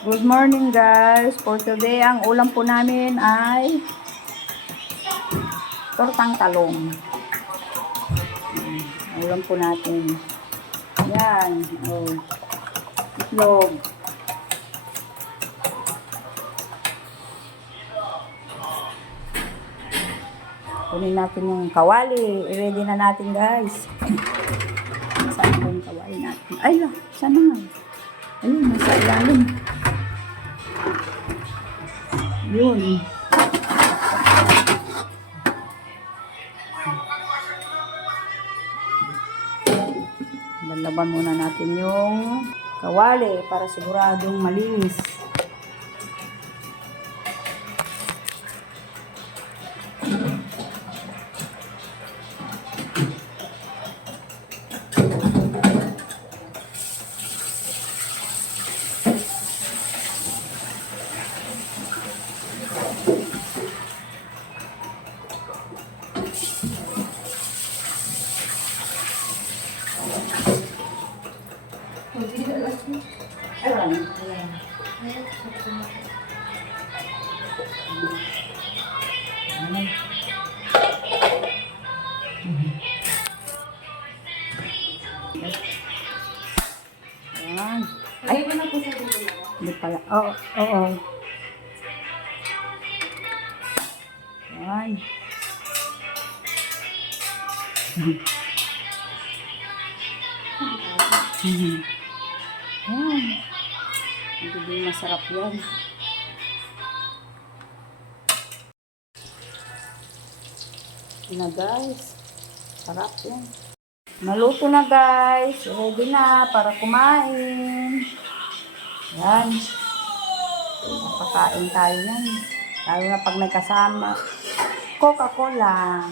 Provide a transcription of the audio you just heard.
Good morning guys. For today, ang ulam po namin ay tortang talong. Ulam po natin. Yan. Oh. Itlog. Kunin natin yung kawali. I-ready na natin guys. Saan po yung kawali natin? Ay, saan na nga? Ayun, nasa ilalim. Yun. Lalaban muna natin yung kawali para siguradong malinis. Ayan. Ay, hindi pala. Oo, oo. Ayan. Ayan. Hindi masarap yan. Na guys. Sarap yan. Naluto na guys. Ready na para kumain. Yan. Napakain tayo yan. Lalo na pag may kasama Coca-Cola.